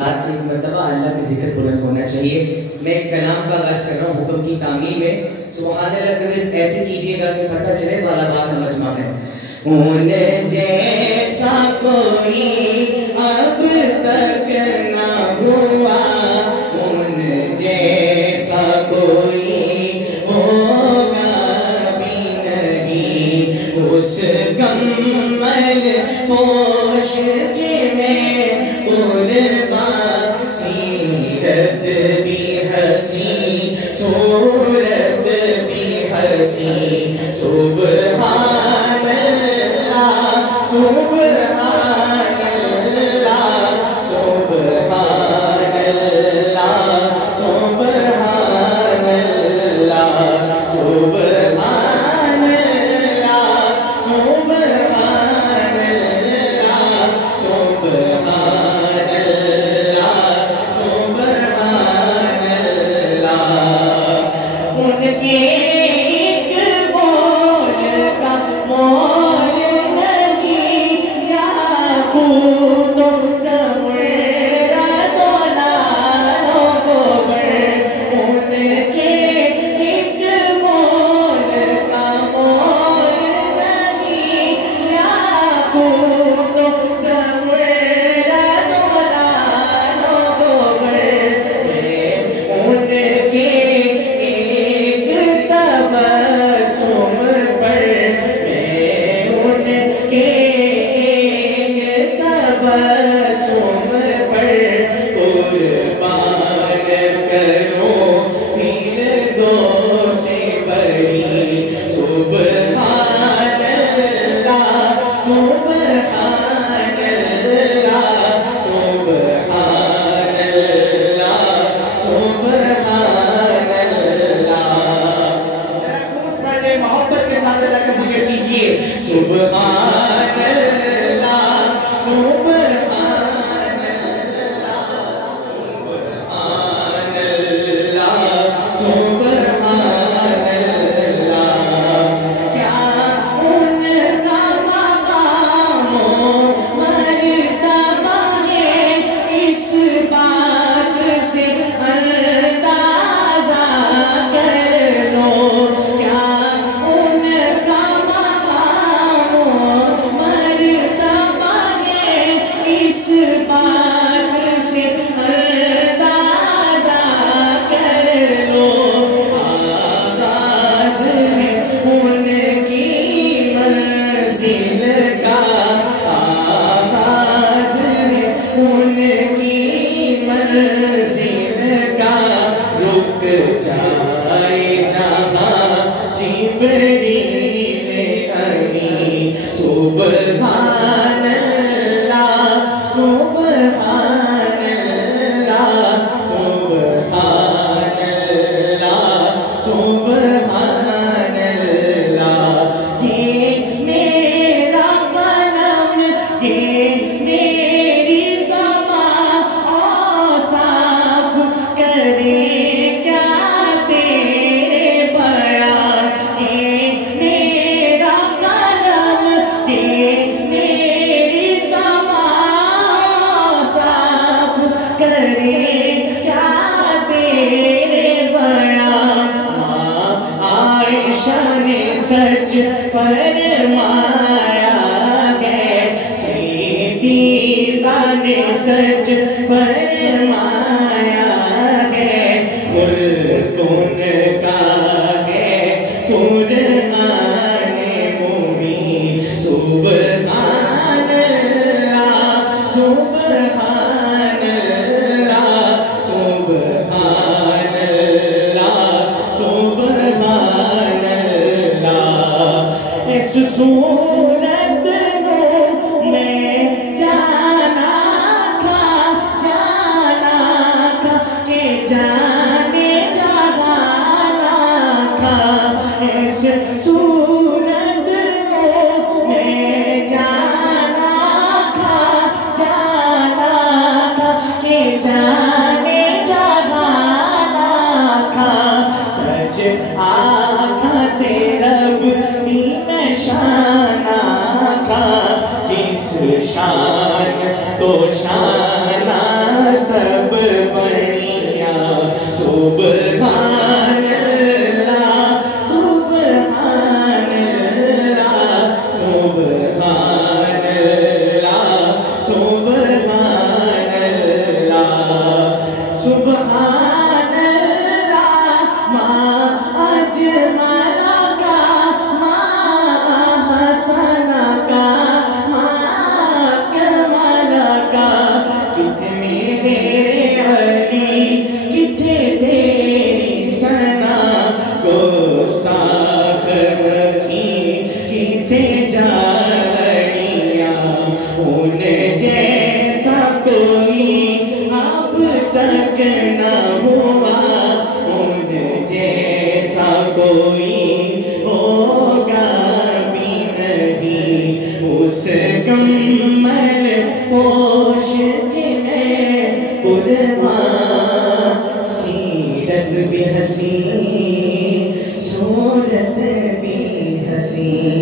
آج سے ایک مرتبہ اللہ کا ذکر بلند ہونا چاہیے. میں ایک کلام کا آغاز کر رہا ہوں حکم کی تعمیل میں. سبحان اللہ کبھی ایسے کیجئے گا کہ پتہ چلے والا بات ہم مجمع ہے. ان جیسا کوئی اب تک نہ ہوا, ان جیسا کوئی ہوگا بھی نہیں, اس کمل پوش کے میں قربان, سیرت بھی حسین صورت بھی حسین, سبحان اللہ سبحان اللہ سبحان اللہ سبحان اللہ سبحان اللہ سبحان اللہ سبحان اللہ سبحان اللہ. ان کے ایک بول کا مول نہیں, یاقوت و زمرد و لال و گوہر. ان کے ایک بول کا مول نہیں, یاقوت و زمرد و لال و گوہر. ان کے ایک تبسم پر, میں ان کے ایک تبسم پر قربان کروں فردوس بری. سبحان اللہ سبحان اللہ سبحان اللہ سبحان اللہ. ذرا گونج پڑھے محبت کے ساتھ اللہ کا ذکر کیجئے. سبحان اللہ سبحان اللہ سبحان اللہ سبحان اللہ. کیا ان کا مقام و مرتبہ ہے, اس بات سے اندازہ کر لو. کیا ان کا مقام و مرتبہ ہے, اس بات سے اندازہ کر لو. آغاز ہے ان کی منزل کا, آغاز ہے ان کی منزل کا, رک جائے جہاں جبریل امین. سبحان اللہ سبحان اللہ سبحان اللہ سبحان اللہ. یہ میرا قلم, یہ میری زبان, اوصاف کرے کیا تیرے بیان. یہ میرا قلم, یہ میری زبان, اوصاف کرے کیا تیرے بیان. ماں عائشہ نے سچ فرمایا ہے, صدیقہ نے سچ فرمایا ہے, خلقن کا ہے قرآن مبین. سبحان اللہ سبحان اللہ سبحان اللہ سبحان اللہ. اس صورت کو میں جانا تھا کہ جانے جہانا تھا. اس صورت کو میں جانا تھا کہ جانے جہانا تھا. سچ آنکھا تیرب دین شانہ تھا, جس شان تو شانہ قربان، سیرت بھی حسین صورت بھی حسین.